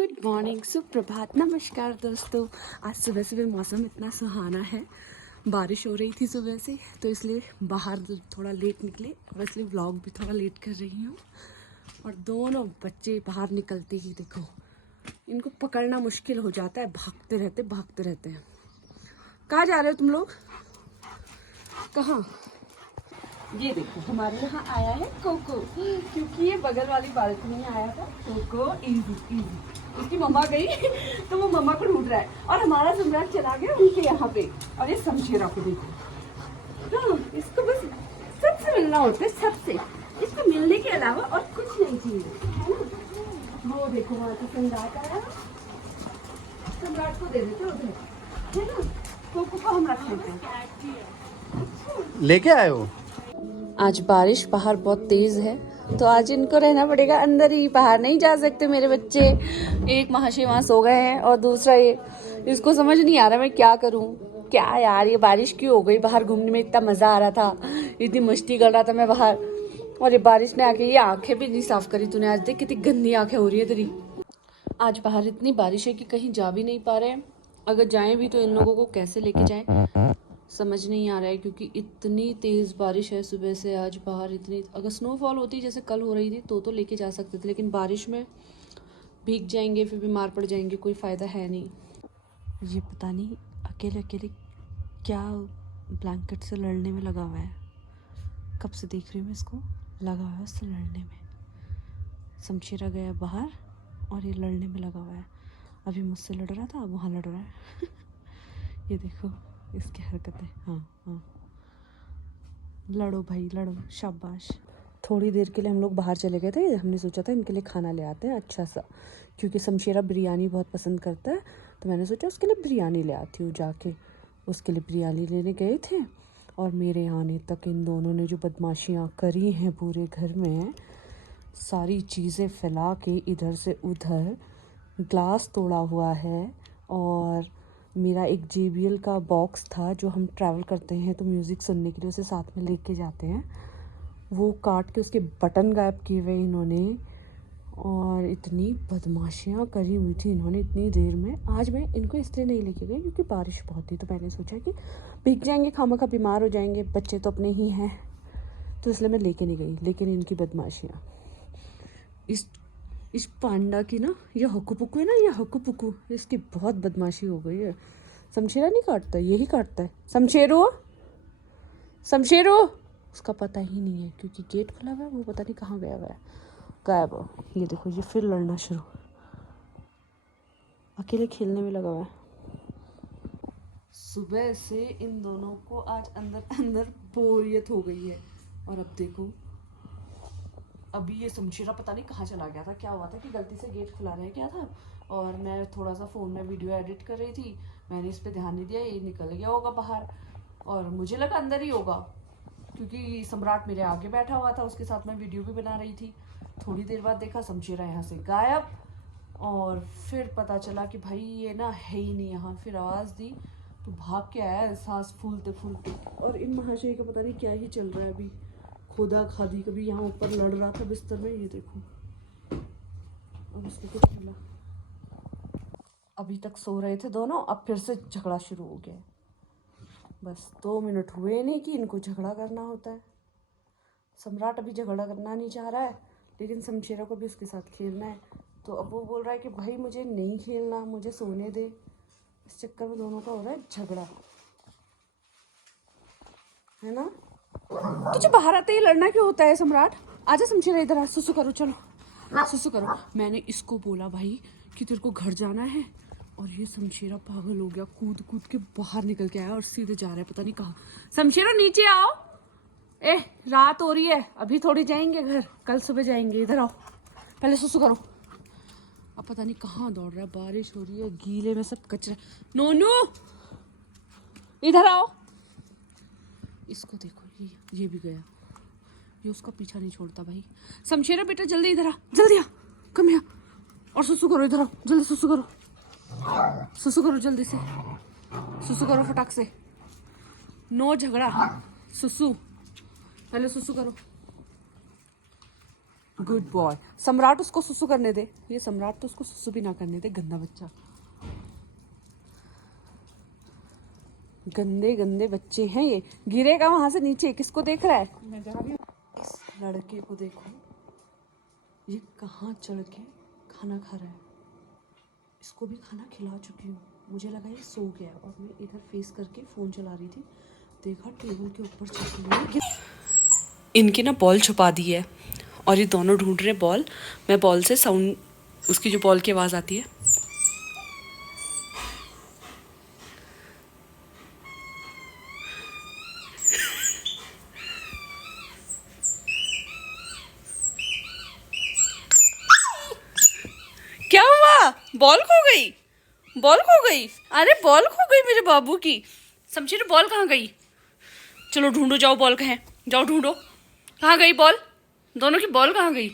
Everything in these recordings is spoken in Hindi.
गुड मॉर्निंग, सुप्रभात, नमस्कार दोस्तों। आज सुबह सुबह मौसम इतना सुहाना है। बारिश हो रही थी सुबह से, तो इसलिए बाहर थोड़ा लेट निकले और इसलिए व्लॉग भी थोड़ा लेट कर रही हूँ। और दोनों बच्चे बाहर निकलते ही देखो, इनको पकड़ना मुश्किल हो जाता है, भागते रहते हैं। कहाँ जा रहे हो तुम लोग? कहाँ? ये देखो, हमारे यहाँ आया है कोको, क्योंकि ये बगल वाली बालकनी में आया था। कोको इजी। इसकी मम्मा गई तो वो मम्मा को ढूंढ रहा है, और हमारा सम्राट चला गया उनके यहाँ पे। और ये शमशेरा को देखो, हाँ, इसको बस सबसे मिलना होता है, सबसे। इसको मिलने के अलावा और कुछ नहीं चाहिए, है ना। वो देखो, वहाँ से सम्राट आया, सम्राट को दे देते उधर, है ना। कोको को हम रख लेते हैं। लेके आए हो? आज बारिश बाहर बहुत तेज है, तो आज इनको रहना पड़ेगा अंदर ही, बाहर नहीं जा सकते मेरे बच्चे। एक महाशय वहाँ सो गए हैं और दूसरा ये, इसको समझ नहीं आ रहा मैं क्या करूँ। क्या यार, ये बारिश क्यों हो गई? बाहर घूमने में इतना मजा आ रहा था, इतनी मस्ती कर रहा था मैं बाहर, और ये बारिश ने आके ये आंखें भी नहीं साफ करी तूने। आज देख कितनी गंदी आंखें हो रही है तेरी। आज बाहर इतनी बारिश है कि कहीं जा भी नहीं पा रहे हैं। अगर जाएं भी तो इन लोगों को कैसे लेके जाएं समझ नहीं आ रहा है, क्योंकि इतनी तेज़ बारिश है सुबह से आज बाहर। इतनी, अगर स्नोफॉल होती जैसे कल हो रही थी तो लेके जा सकते थे, लेकिन बारिश में भीग जाएंगे, फिर बीमार पड़ जाएंगे, कोई फ़ायदा है नहीं। ये पता नहीं अकेले अकेले क्या ब्लैंकेट से लड़ने में लगा हुआ है। कब से देख रही हूँ मैं इसको, लगा हुआ है उससे लड़ने में। शमशेरा गया बाहर और ये लड़ने में लगा हुआ है। अभी मुझसे लड़ रहा था, अब वहाँ लड़ रहा है। ये देखो इसकी हरकतें। हाँ, लड़ो भाई लड़ो, शाबाश। थोड़ी देर के लिए हम लोग बाहर चले गए थे, हमने सोचा था इनके लिए खाना ले आते हैं अच्छा सा, क्योंकि शमशेरा बिरयानी बहुत पसंद करता है, तो मैंने सोचा उसके लिए बिरयानी ले आती हूँ जाके। उसके लिए बिरयानी लेने गए थे, और मेरे आने तक इन दोनों ने जो बदमाशियाँ करी हैं पूरे घर में, सारी चीज़ें फैला के इधर से उधर, ग्लास तोड़ा हुआ है, और मेरा एक JBL का बॉक्स था जो हम ट्रैवल करते हैं तो म्यूज़िक सुनने के लिए उसे साथ में लेके जाते हैं, वो काट के उसके बटन गायब किए हुए इन्होंने। और इतनी बदमाशियाँ करी हुई थी इन्होंने इतनी देर में। आज मैं इनको इसलिए नहीं लेके गई क्योंकि बारिश बहुत थी, तो मैंने सोचा कि भीग जाएंगे, खामखा बीमार हो जाएंगे, बच्चे तो अपने ही हैं, तो इसलिए मैं लेके नहीं गई। लेकिन इनकी बदमाशियाँ, इस पांडा की ना, ये हक्कू है ना, ये हक्कू, इसकी बहुत बदमाशी हो गई है। शमशेरा नहीं काटता, यही काटता है। शमशेरो उसका पता ही नहीं है, क्योंकि गेट खुला हुआ है, वो पता नहीं कहाँ गया हुआ है, गायब हो। ये देखो, ये फिर लड़ना शुरू, अकेले खेलने में लगा हुआ है। सुबह से इन दोनों को आज अंदर बोरियत हो गई है। और अब देखो, अभी ये शमशेरा पता नहीं कहाँ चला गया था। क्या हुआ था कि गलती से गेट खुला रह गया था, और मैं थोड़ा सा फ़ोन में वीडियो एडिट कर रही थी, मैंने इस पर ध्यान नहीं दिया, ये निकल गया होगा बाहर, और मुझे लगा अंदर ही होगा, क्योंकि सम्राट मेरे आगे बैठा हुआ था, उसके साथ मैं वीडियो भी बना रही थी। थोड़ी देर बाद देखा शमशेरा यहाँ से गायब, और फिर पता चला कि भाई ये ना है ही नहीं यहाँ। फिर आवाज़ दी तो भाग के आया, सांस फूलते। और इन महाशय का पता नहीं क्या ही चल रहा है अभी, खुदा खादी। कभी यहाँ ऊपर लड़ रहा था बिस्तर में, ये देखो, अब इसको कुछ मिला। अभी तक सो रहे थे दोनों, अब फिर से झगड़ा शुरू हो गया। बस 2 मिनट हुए नहीं कि इनको झगड़ा करना होता है। सम्राट अभी झगड़ा करना नहीं चाह रहा है, लेकिन शमशेरा को भी उसके साथ खेलना है, तो अब वो बोल रहा है कि भाई मुझे नहीं खेलना, मुझे सोने दे। इस चक्कर में दोनों का हो रहा है झगड़ा, है ना। तुझे बाहर आते ही लड़ना क्यों होता है सम्राट? आजा शमशेरा, इधर आ, सुसु करो, चलो सुसु करो। मैंने इसको बोला भाई कि तेरे को घर जाना है, और ये शमशेरा पागल हो गया, कूद के बाहर निकल के आया और सीधे जा रहा है पता नहीं कहाँ। शमशेरा नीचे आओ, रात हो रही है, अभी थोड़ी जाएंगे घर, कल सुबह जाएंगे, इधर आओ, पहले सुसु करो। अब पता नहीं कहाँ दौड़ रहा है, बारिश हो रही है, गीले में सब कचरा। नोनू इधर आओ, इसको देखो, ये भी गया, ये उसका पीछा नहीं छोड़ता भाई। शमशेरा बेटा जल्दी इधर आ, जल्दी आ, कम यहाँ, और सुसु करो, इधर आओ जल्दी, सुसु करो जल्दी से, सुसु करो फटाक से, नो झगड़ा, सुसु, पहले सुसु करो। Good boy. सम्राट उसको सुसु करने दे। ये सम्राट तो उसको सुसु भी ना करने दे, गंदा बच्चा। गंदे गंदे बच्चे हैं ये। गिरेगा वहां से नीचे। किसको देख रहा है? मैं जा रही हूँ। इस लड़के को देखो, ये कहाँ चढ़ के खाना खा रहा है। इसको भी खाना खिला चुकी हूँ। मुझे लगा ये सो गया और मैं इधर फेस करके फ़ोन चला रही थी, देखा टेबल के ऊपर चढ़। इनकी ना बॉल छुपा दी है और ये दोनों ढूंढ रहे बॉल। मैं बॉल से साउंड, उसकी जो बॉल की आवाज़ आती है, क्या हुआ? बॉल खो गई, बॉल खो गई। अरे बॉल खो गई मेरे बाबू की। शमशीर बॉल कहाँ गई? चलो ढूंढो, जाओ बॉल कहाँ है, जाओ ढूंढो। कहाँ गई बॉल? दोनों की बॉल कहाँ गई?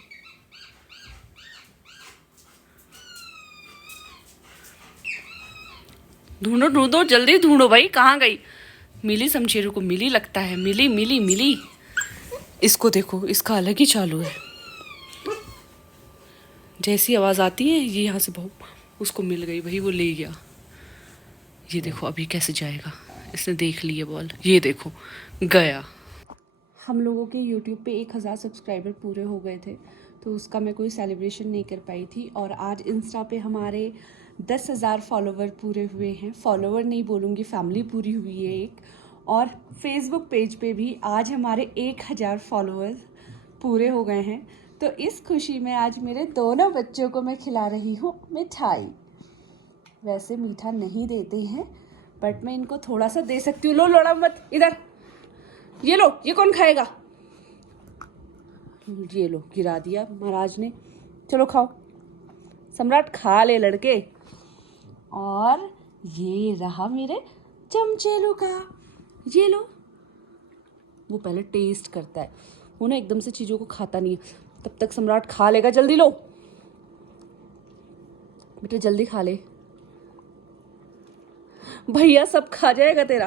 ढूंढो ढूंढो, जल्दी ढूंढो भाई, कहाँ गई? मिली शमशीर को, मिली लगता है, मिली मिली मिली। इसको देखो, इसका अलग ही चालू है। जैसी आवाज़ आती है ये यहाँ से बहुत, उसको मिल गई भाई, वो ले गया। ये देखो अभी कैसे जाएगा, इसने देख ली है बॉल, ये देखो गया। हम लोगों के YouTube पे 1000 सब्सक्राइबर पूरे हो गए थे, तो उसका मैं कोई सेलिब्रेशन नहीं कर पाई थी। और आज इंस्टा पे हमारे 10,000 फॉलोवर पूरे हुए हैं। फॉलोवर नहीं बोलूँगी, फैमिली पूरी हुई है एक। और फेसबुक पेज पे भी आज हमारे 1000 फॉलोअर्स पूरे हो गए हैं। तो इस खुशी में आज मेरे दोनों बच्चों को मैं खिला रही हूँ मिठाई। वैसे मीठा नहीं देते हैं, बट मैं इनको थोड़ा सा दे सकती हूँ। लो लोड़ा मत, इधर ये लो, ये कौन खाएगा? ये लो, गिरा दिया महाराज ने। चलो खाओ, सम्राट खा ले लड़के। और ये रहा मेरे चमचेलू का, ये लो। वो पहले टेस्ट करता है, वो ना एकदम से चीज़ों को खाता नहीं है। तब तक सम्राट खा लेगा। जल्दी लो बेटा, जल्दी खा ले, भैया सब खा जाएगा तेरा।